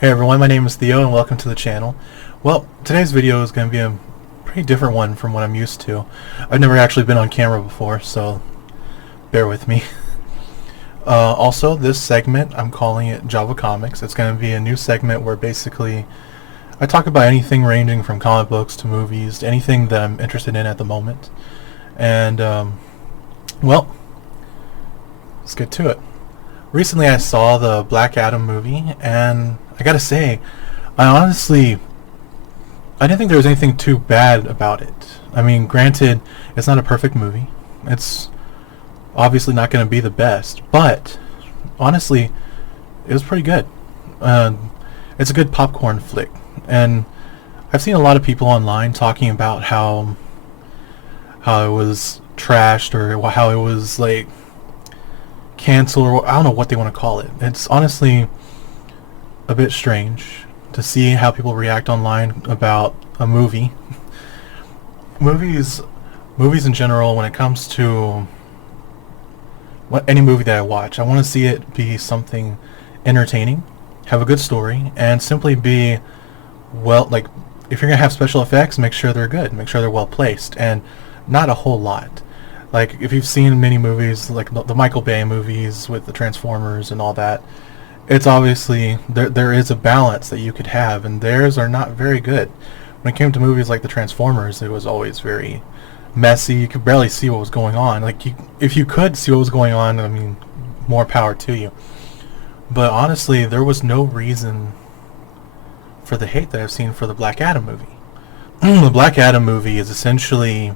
Hey everyone, my name is Theo and welcome to the channel. Well, today's video is going to be a pretty different one from what I'm used to. I've never actually been on camera before, so bear with me. Also, this segment, I'm calling it Java Comix. It's going to be a new segment where basically I talk about anything ranging from comic books to movies, anything that I'm interested in at the moment. And, well, let's get to it. Recently I saw the Black Adam movie, and I gotta say, I didn't think there was anything too bad about it. I mean, granted, it's not a perfect movie. It's obviously not going to be the best, but honestly, it was pretty good. It's a good popcorn flick, and I've seen a lot of people online talking about how it was trashed or how it was like cancel, or I don't know what they want to call it. It's honestly a bit strange to see how people react online about a movie. movies in general, when it comes to any movie that I watch, I want to see it be something entertaining, have a good story, and simply be well, like, if you're going to have special effects, make sure they're good, make sure they're well placed, and not a whole lot. Like, if you've seen many movies, like the Michael Bay movies with the Transformers and all that, it's obviously, there is a balance that you could have, and theirs are not very good. When it came to movies like the Transformers, it was always very messy. You could barely see what was going on. Like, if you could see what was going on, I mean, more power to you. But honestly, there was no reason for the hate that I've seen for the Black Adam movie. The Black Adam movie is essentially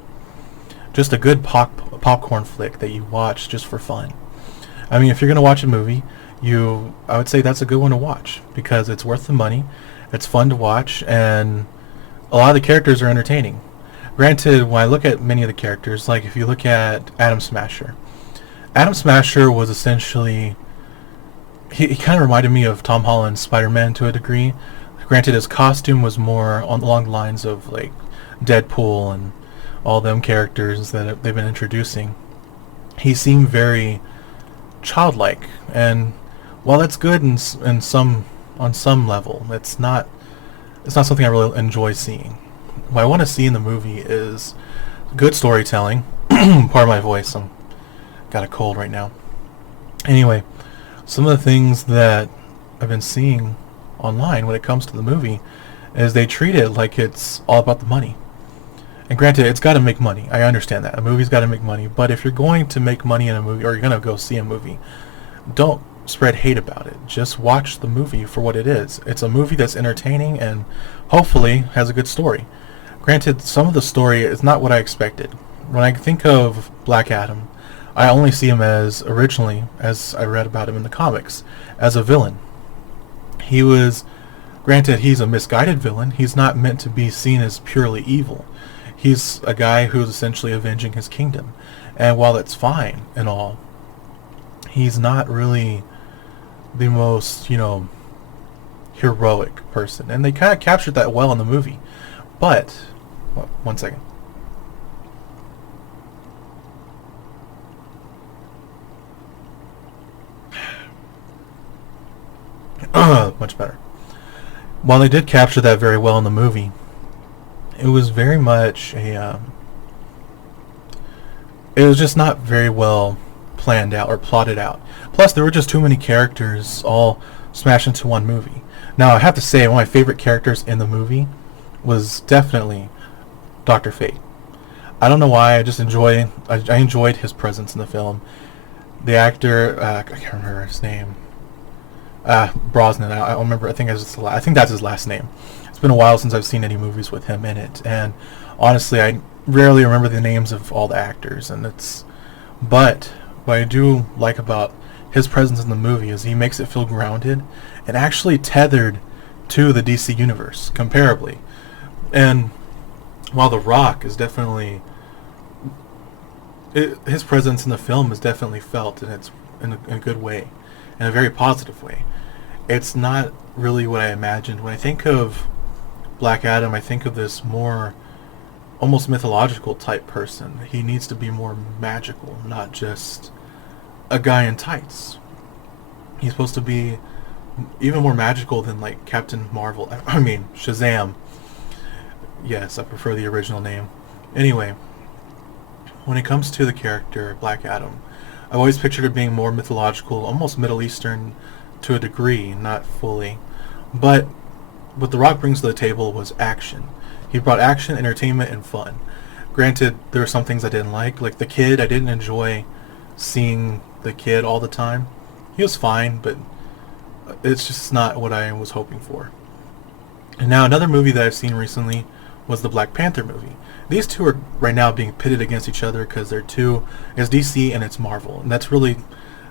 just a good popcorn flick that you watch just for fun. I mean, if you're going to watch a movie, I would say that's a good one to watch because it's worth the money, it's fun to watch, and a lot of the characters are entertaining. Granted, when I look at many of the characters, like if you look at Atom Smasher was essentially, he kind of reminded me of Tom Holland's Spider-Man to a degree. Granted, his costume was more along the lines of like Deadpool and all them characters that they've been introducing. He seemed very childlike, and while that's good on some level, it's not something I really enjoy seeing. What I want to see in the movie is good storytelling. Pardon my voice, I'm got a cold right now. Anyway, some of the things that I've been seeing online when it comes to the movie is they treat it like it's all about the money. And granted, it's got to make money. I understand that. A movie's got to make money. But if you're going to make money in a movie, or you're going to go see a movie, don't spread hate about it. Just watch the movie for what it is. It's a movie that's entertaining and hopefully has a good story. Granted, some of the story is not what I expected. When I think of Black Adam, I only see him originally, as I read about him in the comics, as a villain. Granted, he's a misguided villain. He's not meant to be seen as purely evil. He's a guy who's essentially avenging his kingdom. And while it's fine and all, he's not really the most, heroic person. And they kind of captured that well in the movie. But, one second. Much better. While they did capture that very well in the movie, it was very much it was just not very well planned out or plotted out. Plus, there were just too many characters all smashed into one movie. Now, I have to say, one of my favorite characters in the movie was definitely Dr. Fate. I don't know why, I enjoyed his presence in the film. The actor, I can't remember his name. Brosnan. I don't remember. I think that's his last name. It's been a while since I've seen any movies with him in it, and honestly, I rarely remember the names of all the actors. But what I do like about his presence in the movie is he makes it feel grounded and actually tethered to the DC universe comparably. And while The Rock is definitely, his presence in the film is definitely felt, and it's in a good way, in a very positive way. It's not really what I imagined. When I think of Black Adam, I think of this more almost mythological type person. He needs to be more magical, not just a guy in tights. He's supposed to be even more magical than like Captain Marvel. I mean Shazam. Yes, I prefer the original name. Anyway, when it comes to the character Black Adam, I've always pictured it being more mythological, almost Middle Eastern to a degree, not fully. But what The Rock brings to the table was action. He brought action, entertainment, and fun. Granted, there were some things I didn't like the kid. I didn't enjoy seeing the kid all the time. He was fine, but it's just not what I was hoping for. And now another movie that I've seen recently was the Black Panther movie. These two are right now being pitted against each other because they're two, it's DC and it's Marvel. And that's really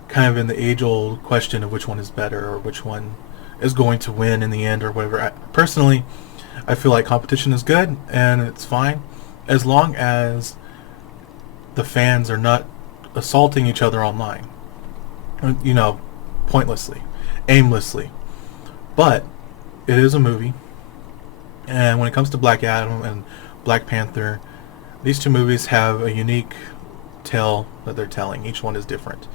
kind of in the age-old question of which one is better or which one is going to win in the end or whatever. Personally, I feel like competition is good and it's fine as long as the fans are not assaulting each other online. You know, pointlessly, aimlessly. But it is a movie. And when it comes to Black Adam and Black Panther, these two movies have a unique tale that they're telling. Each one is different.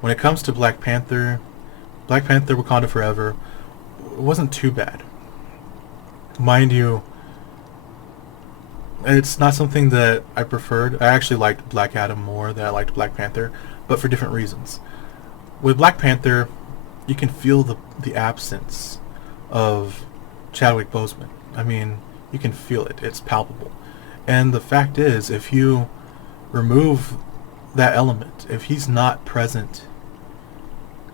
When it comes to Black Panther Wakanda Forever, it wasn't too bad. Mind you, it's not something that I preferred. I actually liked Black Adam more than I liked Black Panther, but for different reasons. With Black Panther, you can feel the absence of Chadwick Boseman. I mean, you can feel it. It's palpable. And the fact is, if you remove that element, if he's not present,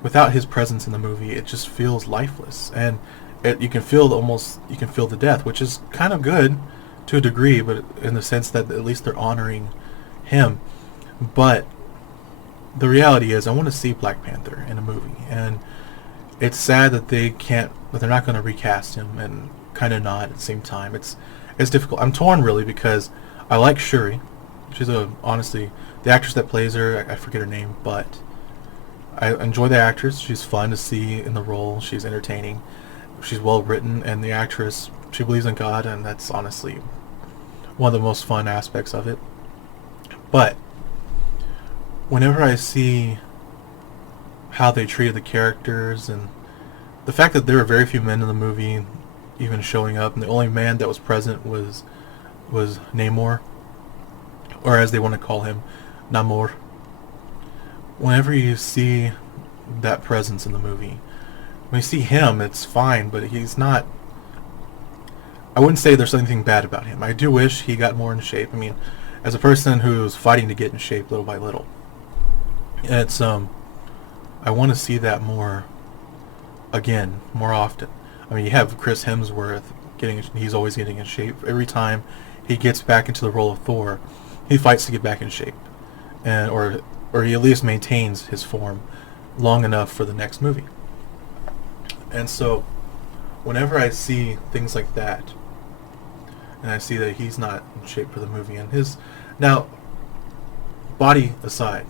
without his presence in the movie, it just feels lifeless. And you can feel the death, which is kind of good to a degree, but in the sense that at least they're honoring him. But the reality is, I want to see Black Panther in a movie, and it's sad that they're not going to recast him, and kind of not at the same time. It's difficult. I'm torn really because I like Shuri. She's honestly the actress that plays her. I forget her name, but I enjoy the actress. She's fun to see in the role. She's entertaining. She's well written, and the actress, she believes in God, and that's honestly one of the most fun aspects of it. But whenever I see how they treated the characters and the fact that there were very few men in the movie even showing up, and the only man that was present was Namor, or as they want to call him, Namor. Whenever you see that presence in the movie, when you see him, it's fine, but he's not. I wouldn't say there's anything bad about him. I do wish he got more in shape. I mean, as a person who's fighting to get in shape little by little, it's I want to see that more again, more often. I mean, you have Chris Hemsworth he's always getting in shape. Every time he gets back into the role of Thor, he fights to get back in shape, and or he at least maintains his form long enough for the next movie. And so, whenever I see things like that, and I see that he's not in shape for the movie, and now, body aside,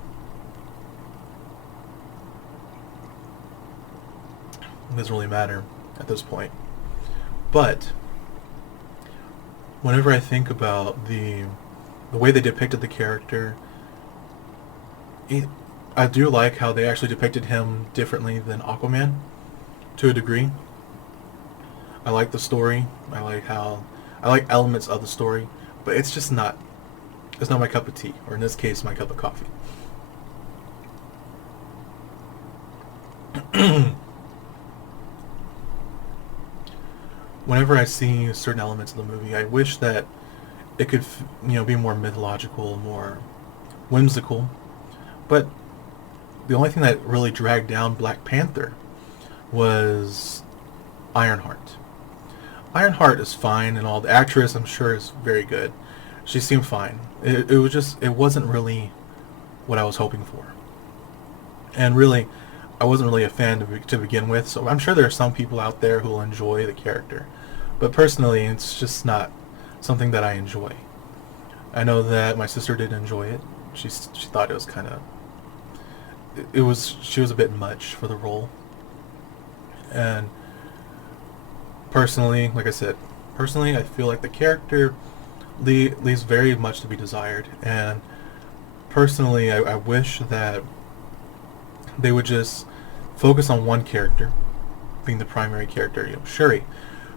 it doesn't really matter at this point. But whenever I think about the way they depicted the character, I do like how they actually depicted him differently than Aquaman, to a degree. I like the story. I like elements of the story, but it's not my cup of tea, or in this case, my cup of coffee. Whenever I see certain elements of the movie, I wish that it could, be more mythological, more whimsical. But the only thing that really dragged down Black Panther was Ironheart. Ironheart is fine and all. The actress, I'm sure, is very good. She seemed fine. It wasn't really what I was hoping for. And really, I wasn't really a fan to begin with, so I'm sure there are some people out there who will enjoy the character. But personally, it's just not something that I enjoy. I know that my sister did enjoy it. She thought it was kind of... She was a bit much for the role. And personally, like I said, I feel like the character leaves very much to be desired. And personally, I wish that they would just focus on one character, being the primary character, Shuri.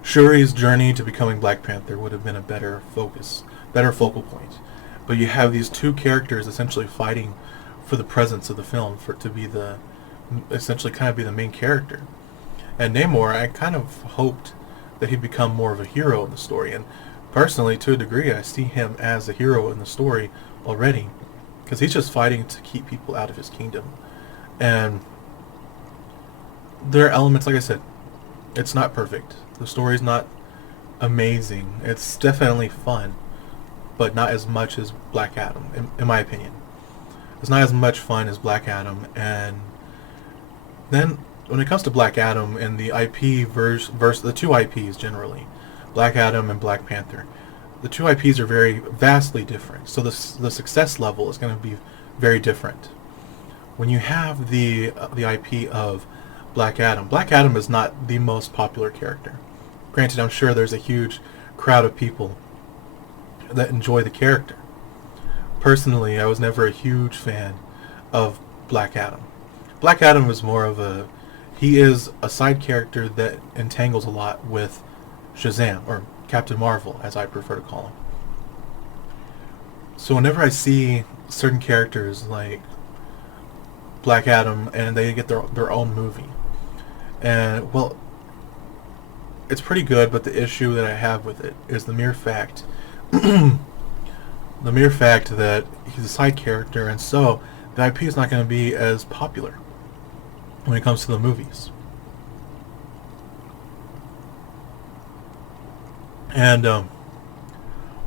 Shuri's journey to becoming Black Panther would have been a better focal point. But you have these two characters essentially fighting for the presence of the film, for it to be essentially kind of be the main character. And Namor, I kind of hoped that he'd become more of a hero in the story. And personally, to a degree, I see him as a hero in the story already, because he's just fighting to keep people out of his kingdom. And there are elements, like I said, it's not perfect. The story's not amazing. It's definitely fun, but not as much as Black Adam, in my opinion. It's not as much fun as Black Adam. And then when it comes to Black Adam and the IP versus the two IPs generally, Black Adam and Black Panther, the two IPs are very vastly different. So the success level is going to be very different. When you have the IP of Black Adam is not the most popular character. Granted, I'm sure there's a huge crowd of people that enjoy the character. Personally, I was never a huge fan of Black Adam. Black Adam is more of he is a side character that entangles a lot with Shazam, or Captain Marvel, as I prefer to call him. So whenever I see certain characters like Black Adam and they get their own movie, and well, it's pretty good, but the issue that I have with it is the mere fact that he's a side character, and so the IP is not going to be as popular when it comes to the movies. And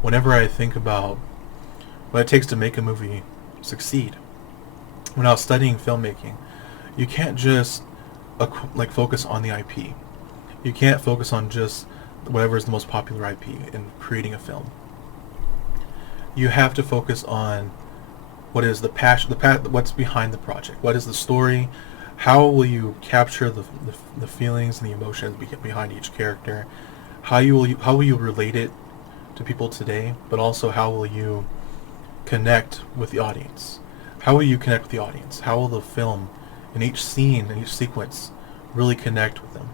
whenever I think about what it takes to make a movie succeed, when I was studying filmmaking, you can't just focus on the IP. You can't focus on just whatever is the most popular IP in creating a film. You have to focus on what is the passion, what's behind the project. What is the story? How will you capture the feelings and the emotions behind each character? How will you relate it to people today? But also, how will you connect with the audience? How will you connect with the audience? How will the film, in each scene, in each sequence, really connect with them?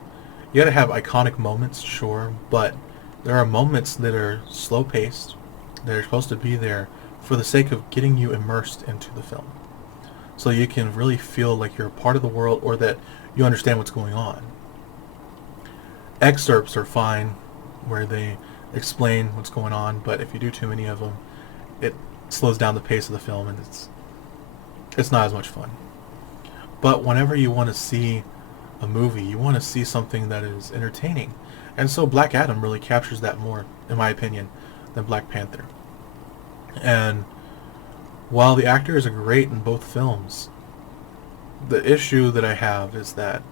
You gotta have iconic moments, sure, but there are moments that are slow-paced, that are supposed to be there for the sake of getting you immersed into the film, so you can really feel like you're a part of the world, or that you understand what's going on. Excerpts are fine, where they explain what's going on, but if you do too many of them, it slows down the pace of the film, and it's not as much fun. But whenever you want to see a movie, you want to see something that is entertaining, and so Black Adam really captures that more, in my opinion, than Black Panther. And while the actors are great in both films, the issue that I have is that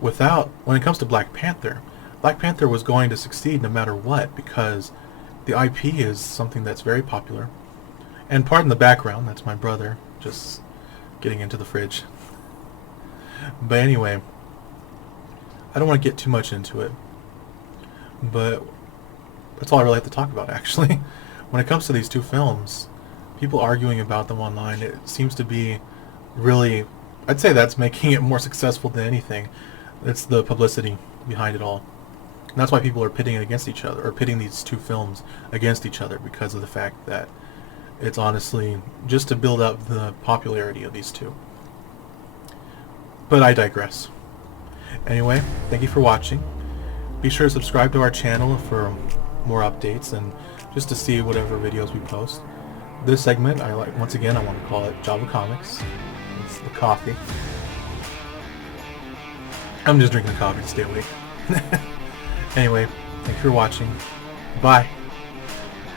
when it comes to Black Panther was going to succeed no matter what, because the IP is something that's very popular. And pardon the background, that's my brother just getting into the fridge. But anyway, I don't want to get too much into it, but that's all I really have to talk about, actually. When it comes to these two films, people arguing about them online, it seems to be really, I'd say that's making it more successful than anything. It's the publicity behind it all. And that's why people are pitting it against each other, or pitting these two films against each other, because of the fact that it's honestly just to build up the popularity of these two. But I digress. Anyway, thank you for watching. Be sure to subscribe to our channel for more updates and just to see whatever videos we post. This segment, once again, I want to call it Java Comix. It's the coffee. I'm just drinking coffee to stay awake. Anyway, thank you for watching. Bye.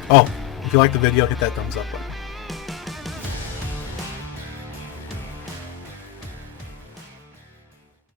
Oh, if you liked the video, hit that thumbs up button.